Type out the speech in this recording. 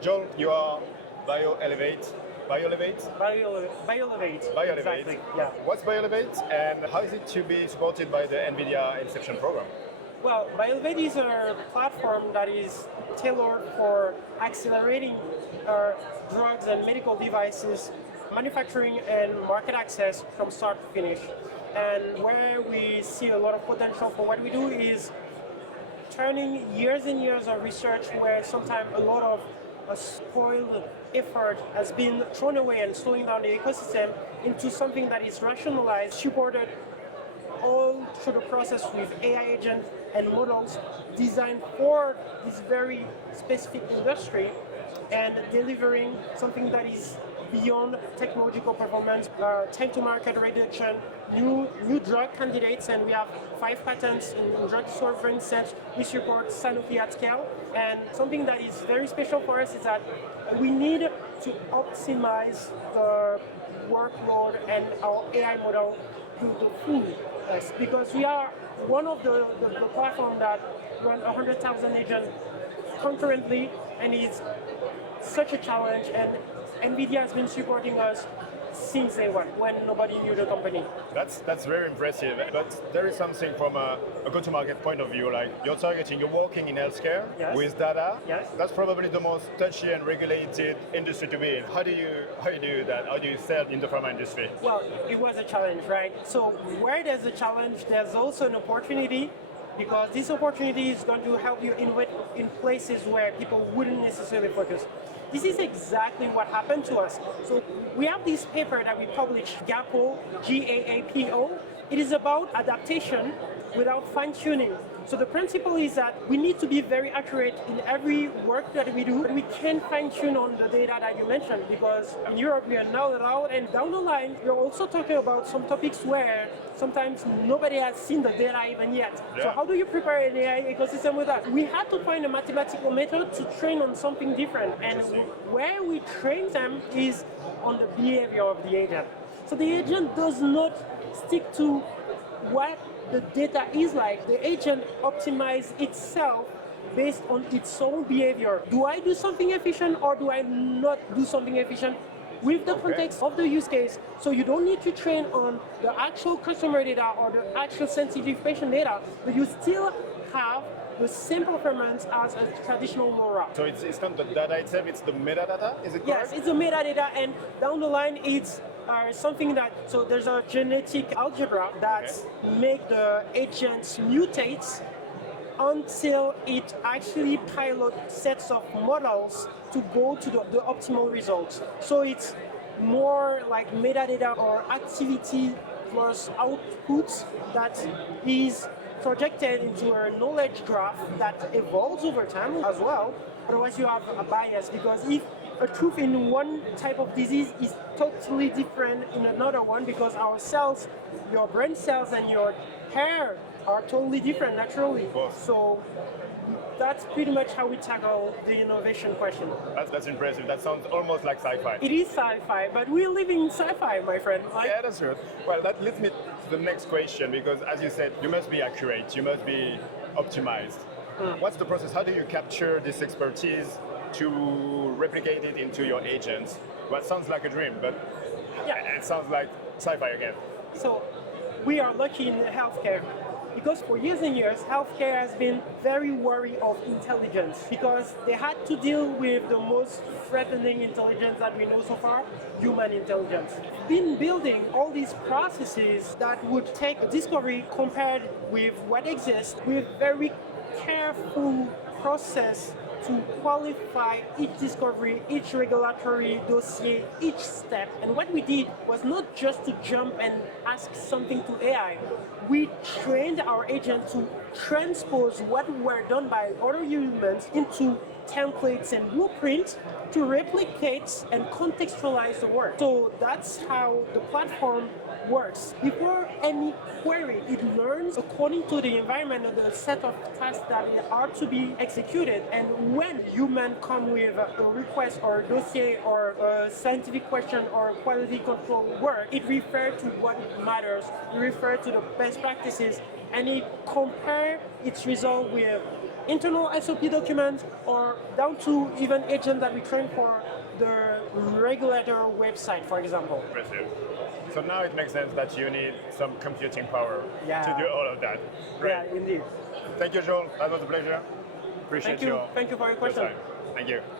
Joel, you are Biolevate. Biolevate? Biolevate. Biolevate. Exactly. Yeah. What's Biolevate and how is it to be supported by the NVIDIA Inception program? Well, Biolevate is a platform that is tailored for accelerating drugs and medical devices manufacturing and market access from start to finish. And where we see a lot of potential for what we do is turning years and years of research where sometimes a lot of spoiled effort has been thrown away and slowing down the ecosystem into something that is rationalized, supported all through the process with AI agents and models designed for this very specific industry and delivering something that is beyond technological performance, time to market reduction, new drug candidates, and we have 5 patents in drug discovery, for instance. We support Sanofi at scale, and something that is very special for us is that we need to optimize the workload and our AI model to the fullest, because we are one of the platform that run 100,000 agents concurrently, and it's such a challenge, and NVIDIA has been supporting us since day one, when nobody knew the company. That's very impressive, but there is something from a go-to-market point of view, like you're working in healthcare with data. Yes. That's probably the most touchy and regulated industry to be in. How do you do that? How do you sell in the pharma industry? Well, it was a challenge, right? So where there's a challenge, there's also an opportunity, because this opportunity is going to help you innovate in places where people wouldn't necessarily focus. This is exactly what happened to us. So we have this paper that we published, GAPO, G-A-A-P-O. It is about adaptation without fine-tuning. So the principle is that we need to be very accurate in every work that we do. We can fine-tune on the data that you mentioned, because in Europe we are not allowed, and down the line we're also talking about some topics where sometimes nobody has seen the data even yet. Yeah. So how do you prepare an AI ecosystem with that? We had to find a mathematical method to train on something different, and where we train them is on the behavior of the agent. So the agent does not stick to what the data is like. The agent optimizes itself based on its own behavior. Do I do something efficient or do I not do something efficient with the context of the use case? So you don't need to train on the actual customer data or the actual sensitive patient data, but you still have the same performance as a traditional LoRa. So it's not the data itself, it's the metadata, is it correct? Yes, it's the metadata, and down the line it's something that, so there's a genetic algebra that make the agents mutate until it actually pilot sets of models to go to the optimal results. So it's more like metadata or activity plus outputs that is projected into a knowledge graph that evolves over time as well. Otherwise you have a bias, because if a truth in one type of disease is totally different in another one, because our cells, your brain cells and your hair are totally different naturally. So that's pretty much how we tackle the innovation question. That's impressive. That sounds almost like sci-fi. It is sci-fi, but we're living in sci-fi, my friend. Yeah, that's good. Well, that leads me to the next question, because as you said, you must be accurate, you must be optimized. What's the process? How do you capture this expertise to replicate it into your agents? Well, it sounds like a dream, but it sounds like sci-fi again. So we are lucky in healthcare, because for years and years, healthcare has been very wary of intelligence, because they had to deal with the most threatening intelligence that we know so far, human intelligence. Been building all these processes that would take a discovery compared with what exists, with very careful process to qualify each discovery, each regulatory dossier, each step. And what we did was not just to jump and ask something to AI. We trained our agent to transpose what were done by other humans into templates and blueprints to replicate and contextualize the work. So that's how the platform works. Before any query, it learns according to the environment or the set of tasks that are to be executed. And when humans come with a request or a dossier or a scientific question or quality control work, it refers to what matters, it refers to the best practices, and it compares its result with internal SOP documents or down to even agents that we train for the regulator website, for example. Impressive. So now it makes sense that you need some computing power Yeah. to do all of that. Great. Yeah, indeed. Thank you, Joel. That was a pleasure. Appreciate Thank you. Thank you for your question. time. Thank you.